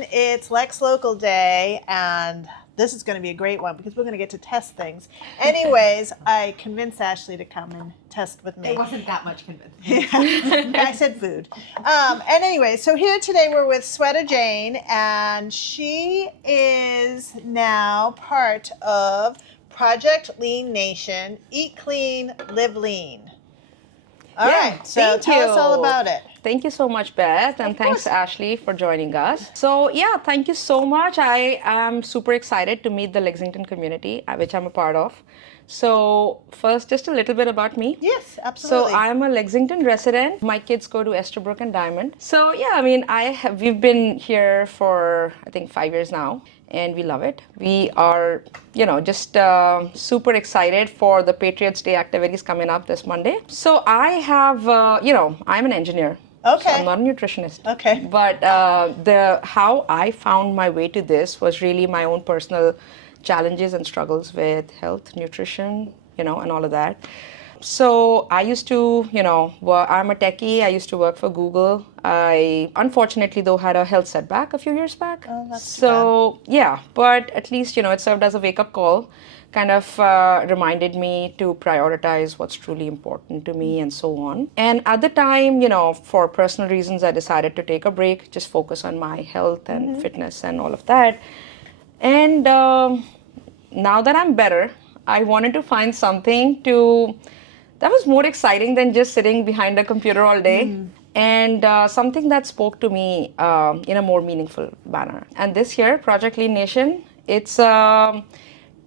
everyone. It's Lex Local Day, and this is going to be a great one because we're going to get to test things. Anyways, I convinced Ashley to come and test with me. It wasn't that much convincing. Yeah, I said food. And anyway, so here today we're with Shweta Jain, and she is now part of Project LeanNation, Eat Clean, Live Lean. All right, so tell us all about it. Thank you so much, Beth, and thanks, Ashley, for joining us. So yeah, thank you so much. I am super excited to meet the Lexington community, which I'm a part of. So first, just a little bit about me. Yes, absolutely. So I'm a Lexington resident. My kids go to Estabrook and Diamond. So yeah, I mean, we've been here for, I think, 5 years now. And we love it. We are, just super excited for the Patriots Day activities coming up this Monday. So I have, I'm an engineer. Okay. So I'm not a nutritionist. Okay. But how I found my way to this was really my own personal challenges and struggles with health, nutrition, and all of that. So I used to, I'm a techie. I used to work for Google. I unfortunately, though, had a health setback a few years back. Oh, that's so yeah, but at least, it served as a wake-up call, kind of reminded me to prioritize what's truly important to me and so on. And at the time, for personal reasons, I decided to take a break, just focus on my health and fitness and all of that. And now that I'm better, I wanted to find something that was more exciting than just sitting behind a computer all day, and something that spoke to me in a more meaningful manner. And this year, Project LeanNation, it's a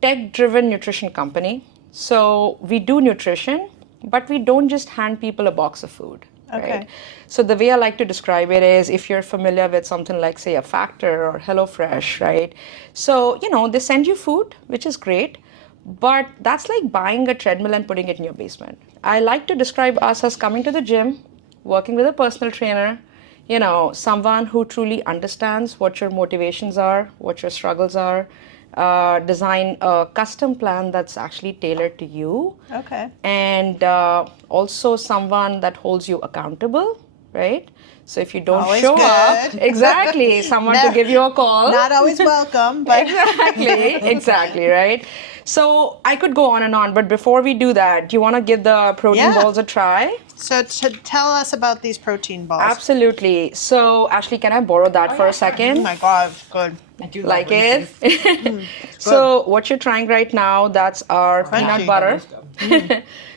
tech-driven nutrition company. So we do nutrition, but we don't just hand people a box of food. Okay. Right? So the way I like to describe it is, if you're familiar with something like, say, a Factor or HelloFresh, right? So, they send you food, which is great, but that's like buying a treadmill and putting it in your basement. I like to describe us as coming to the gym, working with a personal trainer, someone who truly understands what your motivations are, what your struggles are, design a custom plan that's actually tailored to you. Okay. And also someone that holds you accountable, right? So if you don't Always show good. up, exactly, someone to give you a call. Not always welcome, but Exactly, right? So I could go on and on, but before we do that, do you want to give the protein balls a try? So tell us about these protein balls. Absolutely. So Ashley, can I borrow that for a Oh second? my God, it's good. I do Like love it? So what you're trying right now, that's our peanut butter.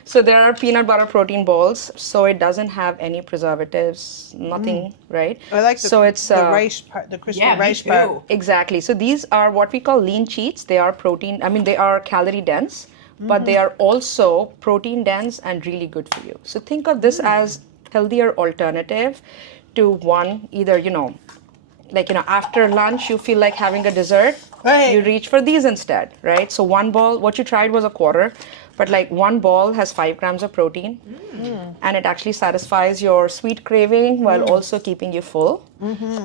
So there are peanut butter protein balls. So it doesn't have any preservatives, nothing, right? I like so it's the rice part, the crispy rice part. Exactly. So these are what we call lean cheats. They are they are calorie dense, but they are also protein dense and really good for you. So think of this as healthier alternative to one, either, after lunch, you feel like having a dessert, Right. you reach for these instead, right? So one ball, what you tried was a quarter, but like one ball has 5 grams of protein, and it actually satisfies your sweet craving while also keeping you full.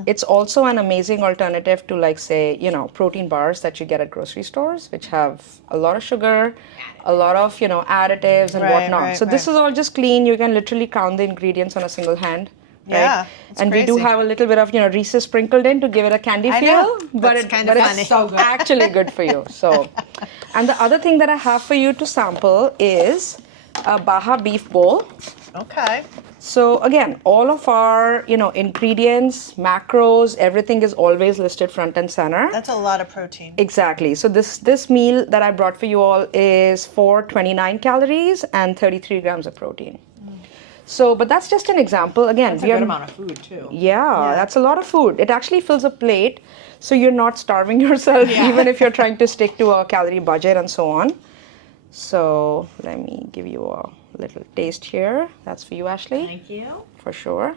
It's also an amazing alternative to, like, say, protein bars that you get at grocery stores, which have a lot of sugar, a lot of, additives and whatnot. So this is all just clean. You can literally count the ingredients on a single hand. Right? Yeah, and we do have a little bit of Reese's sprinkled in to give it a candy feel, but That's kind of funny. it's so good. Actually good for you. So, and the other thing that I have for you to sample is a Baja beef bowl. Okay. So again, all of our ingredients, macros, everything is always listed front and center. That's a lot of protein. Exactly. So this meal that I brought for you all is 429 calories and 33 grams of protein. So, but that's just an example. Again, That's a good amount of food, too. Yeah, that's a lot of food. It actually fills a plate, so you're not starving yourself, even if you're trying to stick to a calorie budget and so on. So let me give you a little taste here. That's for you, Ashley. Thank you. For sure.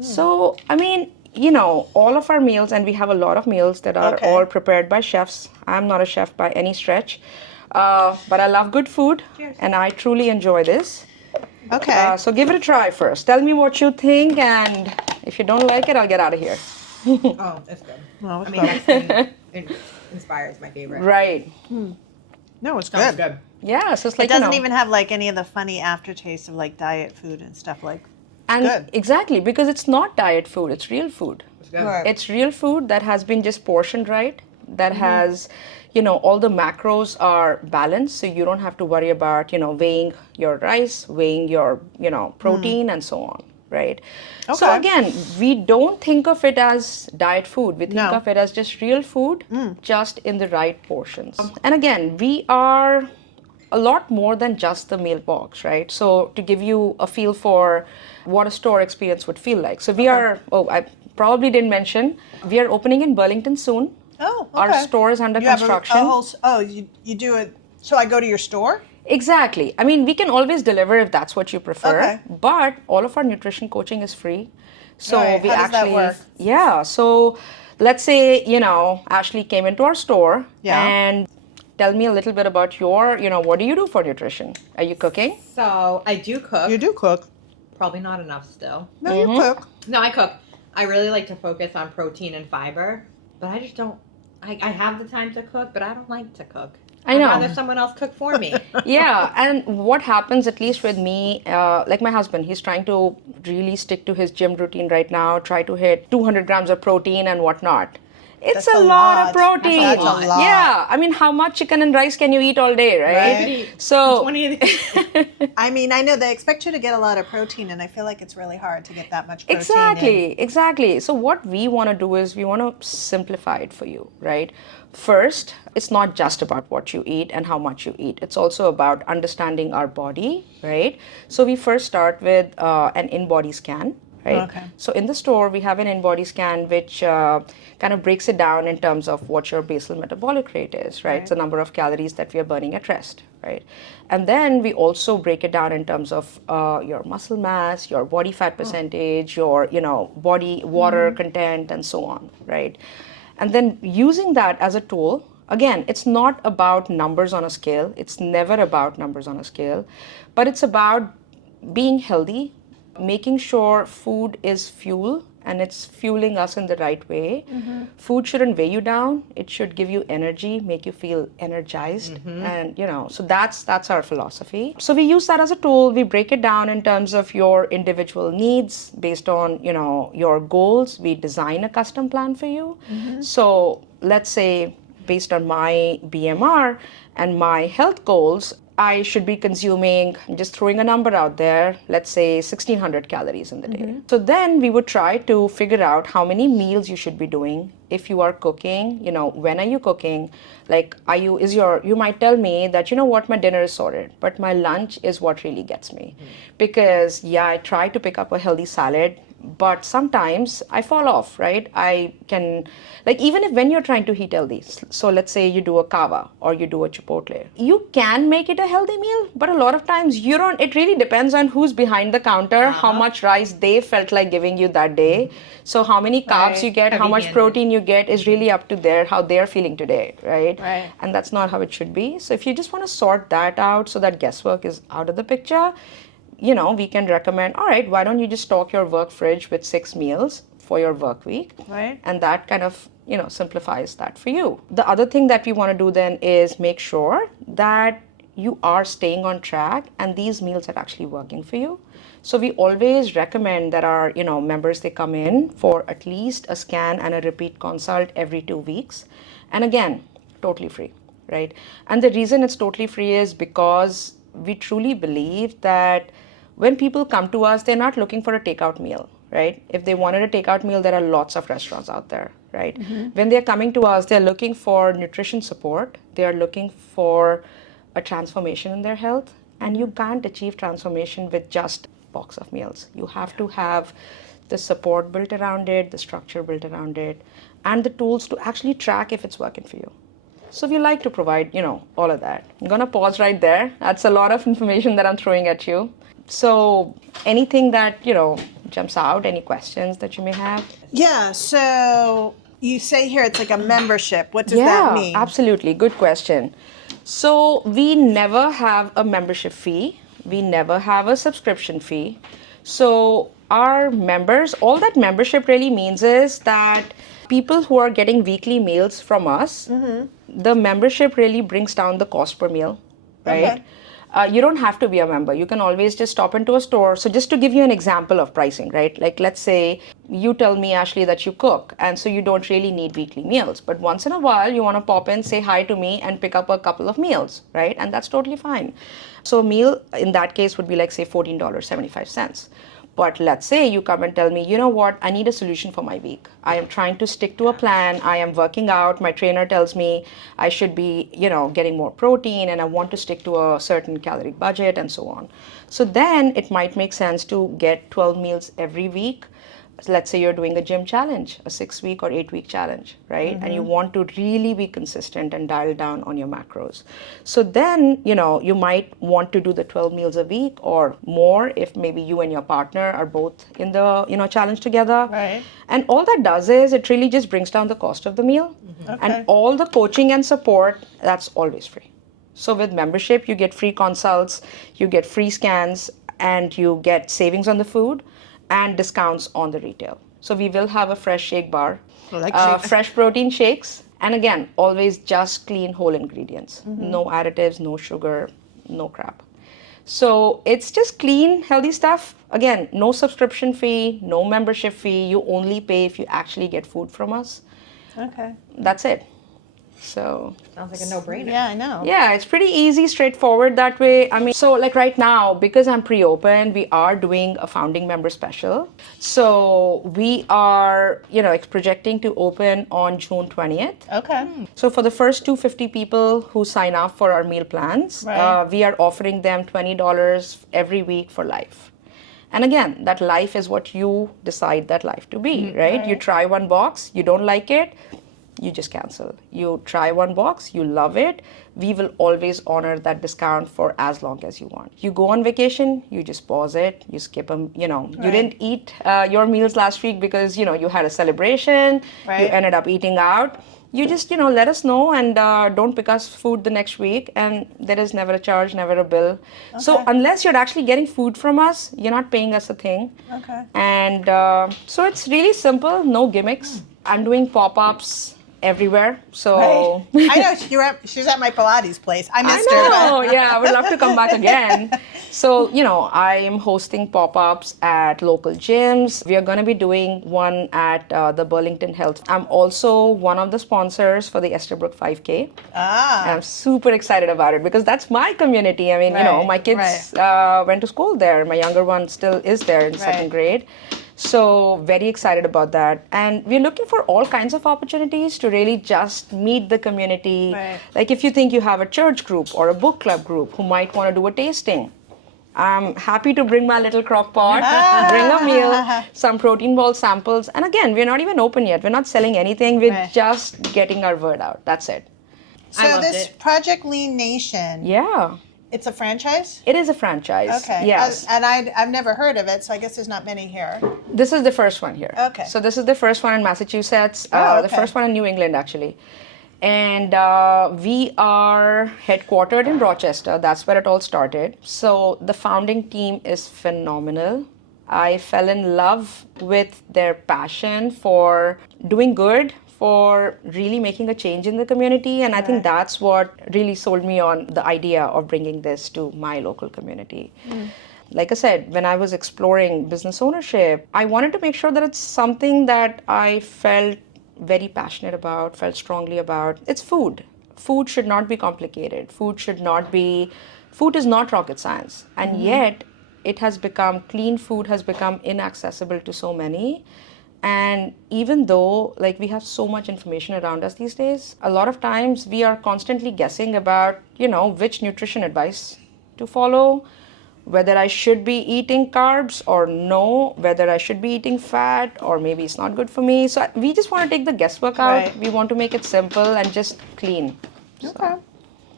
So, all of our meals, and we have a lot of meals that are all prepared by chefs. I'm not a chef by any stretch, but I love good food, and I truly enjoy this. Okay. So give it a try first. Tell me what you think, and if you don't like it, I'll get out of here. Oh, that's good. Oh, I mean, that's inspires my favorite. Right. No, it's Sounds good. good. Yeah, so it's like, It doesn't even have like any of the funny aftertaste of like diet food and stuff like. and good. exactly, because it's not diet food, it's real food. It's good. Right. It's real food that has been just portioned right, that has, all the macros are balanced, so you don't have to worry about, weighing your rice, weighing your, protein, and so on, right? So Okay. again, we don't think of it as diet food. We think No. of it as just real food, just in the right portions. And again, we are a lot more than just the meal box, right? So to give you a feel for what a store experience would feel like. So we are, I probably didn't mention, we are opening in Burlington soon. Oh, okay. Our store is under You have construction. you do it. So I go to your store? Exactly. I mean, we can always deliver if that's what you prefer, Okay. but all of our nutrition coaching is free. So Right. we How does that actually, work? yeah. So let's say, Ashley came into our store Yeah. and tell me a little bit about your, what do you do for nutrition? Are you cooking? So I do cook. You do cook. Probably not enough still. No, you cook. No, I cook. I really like to focus on protein and fiber, but I just don't. I have the time to cook, but I don't like to cook. I know. I'd rather someone else cook for me. Yeah, and what happens, at least with me, like my husband, he's trying to really stick to his gym routine right now, try to hit 200 grams of protein and whatnot. It's That's a a lot lot. of protein. That's a lot. Yeah, I mean, how much chicken and rice can you eat all day, right? Right. So 20 of these. I mean, I know they expect you to get a lot of protein, and I feel like it's really hard to get that much protein. Exactly. So what we want to do is we want to simplify it for you, right? First, it's not just about what you eat and how much you eat. It's also about understanding our body, right? So we first start with an in-body scan, right? Okay. So in the store, we have an in-body scan which kind of breaks it down in terms of what your basal metabolic rate is, right? It's the number of calories that we are burning at rest, right? And then we also break it down in terms of your muscle mass, your body fat percentage, your, body water content, and so on, right? And then using that as a tool, again, it's not about numbers on a scale. It's never about numbers on a scale, but it's about being healthy, making sure food is fuel and it's fueling us in the right way. Food shouldn't weigh you down. It should give you energy, make you feel energized. And, so that's our philosophy. So we use that as a tool. We break it down in terms of your individual needs based on, your goals. We design a custom plan for you. So let's say based on my BMR and my health goals, I should be consuming, just throwing a number out there, let's say 1600 calories in the day. So then we would try to figure out how many meals you should be doing. If you are cooking, when are you cooking? Like, you might tell me that, my dinner is sorted, but my lunch is what really gets me. Because, I try to pick up a healthy salad, but sometimes I fall off, right? I can, even if when you're trying to eat healthy, so let's say you do a kava or you do a chipotle, you can make it a healthy meal, but a lot of times you don't. It really depends on who's behind the counter, how much rice they felt like giving you that day. So how many carbs Right. you get, how much Heavy-handed. protein you get is really up to how they're feeling today, right? Right. And that's not how it should be. So if you just want to sort that out so that guesswork is out of the picture, we can recommend, all right, why don't you just stock your work fridge with 6 meals for your work week? Right. And that kind of, simplifies that for you. The other thing that we want to do then is make sure that you are staying on track and these meals are actually working for you. So we always recommend that our, members, they come in for at least a scan and a repeat consult every 2 weeks. And again, totally free, right? And the reason it's totally free is because we truly believe that when people come to us, they're not looking for a takeout meal, right? If they wanted a takeout meal, there are lots of restaurants out there, right? When they're coming to us, they're looking for nutrition support. They're looking for a transformation in their health. And you can't achieve transformation with just a box of meals. You have to have the support built around it, the structure built around it, and the tools to actually track if it's working for you. So we like to provide, all of that. I'm going to pause right there. That's a lot of information that I'm throwing at you. So anything that, jumps out, any questions that you may have? Yeah. So you say here it's like a membership. What does that mean? Absolutely. Good question. So we never have a membership fee. We never have a subscription fee. So our members, all that membership really means is that people who are getting weekly meals from us, the membership really brings down the cost per meal, right? Okay. You don't have to be a member. You can always just stop into a store. So just to give you an example of pricing, right? Like let's say you tell me, Ashley, that you cook, and so you don't really need weekly meals. But once in a while, you want to pop in, say hi to me, and pick up a couple of meals, right? And that's totally fine. So a meal in that case would be like, say, $14.75. But let's say you come and tell me, you know what, I need a solution for my week. I am trying to stick to a plan. I am working out. My trainer tells me I should be, getting more protein, and I want to stick to a certain calorie budget and so on. So then it might make sense to get 12 meals every week. Let's say you're doing a gym challenge, a 6-week or 8-week challenge, right? And you want to really be consistent and dial down on your macros. So then, you might want to do the 12 meals a week or more if maybe you and your partner are both in the, challenge together. Right. And all that does is it really just brings down the cost of the meal. Okay. And all the coaching and support, that's always free. So with membership, you get free consults, you get free scans, and you get savings on the food and discounts on the retail. So we will have a fresh shake bar, fresh protein shakes, and again, always just clean whole ingredients. No additives, no sugar, no crap. So it's just clean, healthy stuff. Again, no subscription fee, no membership fee. You only pay if you actually get food from us. Okay. That's it. So Sounds like a no-brainer. Yeah, I know. yeah, it's pretty easy, straightforward that way. I mean, so like right now, because I'm pre-open, we are doing a founding member special. So we are, projecting to open on June 20th. Okay. So for the first 250 people who sign up for our meal plans, Right. We are offering them $20 every week for life. And again, that life is what you decide that life to be, right? You try one box, you don't like it, you just cancel. You try one box, you love it, we will always honor that discount for as long as you want. You go on vacation, you just pause it, you skip them, you didn't eat your meals last week because, you had a celebration, Right. you ended up eating out. You just, let us know and don't pick us food the next week. And there is never a charge, never a bill. So unless you're actually getting food from us, you're not paying us a thing. Okay. And so it's really simple, no gimmicks. I'm doing pop-ups everywhere. So Right. I know she's at my Pilates place. I missed her. I know, but- yeah, I would love to come back again. So, I am hosting pop-ups at local gyms. We are going to be doing one at the Burlington Health. I'm also one of the sponsors for the Estabrook 5K. And I'm super excited about it because that's my community. I mean, Right, my kids went to school there. My younger one still is there in second grade. So very excited about that. And we're looking for all kinds of opportunities to really just meet the community. Right. Like if you think you have a church group or a book club group who might want to do a tasting, I'm happy to bring my little crock pot, bring a meal, some protein ball samples. And again, we're not even open yet. We're not selling anything. We're Right. just getting our word out. That's it. So I loved this it. Project LeanNation, Yeah. it's a franchise? It is a franchise. Okay. Yes. And I've never heard of it, so I guess there's not many here. This is the first one here. Okay. So this is the first one in Massachusetts, Oh, the okay. first one in New England, actually. And we are headquartered in Rochester. That's where it all started. So the founding team is phenomenal. I fell in love with their passion for doing good, for really making a change in the community. And I think that's what really sold me on the idea of bringing this to my local community. Like I said, when I was exploring business ownership, I wanted to make sure that it's something that I felt very passionate about, felt strongly about. It's food. Food should not be complicated. Food is not rocket science. And yet, clean food has become inaccessible to so many. And even though we have so much information around us these days, a lot of times we are constantly guessing about, which nutrition advice to follow, whether I should be eating carbs or no, whether I should be eating fat or maybe it's not good for me. So we just want to take the guesswork out. Right. We want to make it simple and just clean. Okay.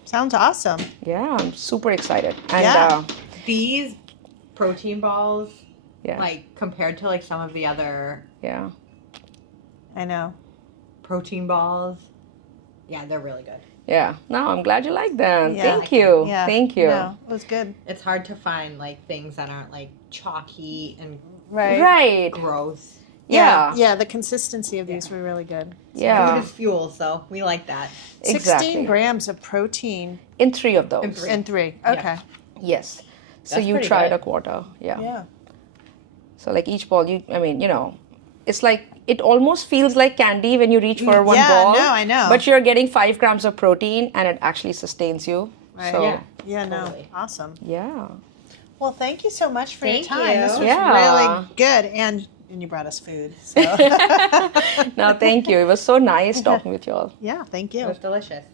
Sounds awesome. Yeah, I'm super excited. And Yeah. These protein balls, yeah, compared to some of the other yeah. I know. protein balls, yeah, they're really good. Yeah. No, I'm glad you like them. Yeah. Thank you. Yeah. Thank you. No, it was good. It's hard to find things that aren't chalky and Right. Right. gross. Yeah. Yeah, the consistency of these were really good. Yeah. Food is fuel, so we like that. 16 Exactly. grams of protein In 3 of those. In 3. in 3. Yeah. Okay. Yes. So That's you pretty tried good. a quarter. Yeah. Yeah. So like each ball, it's like it almost feels like candy when you reach for one ball. Yeah, no, I know. But you're getting 5 grams of protein and it actually sustains you. Right. So Yeah. Yeah, no. Totally. Awesome. yeah. Well, thank you so much for Thank your time. This you. was Yeah. really good. And you brought us food. So No, thank you. It was so nice talking with you all. yeah, thank you. It was delicious.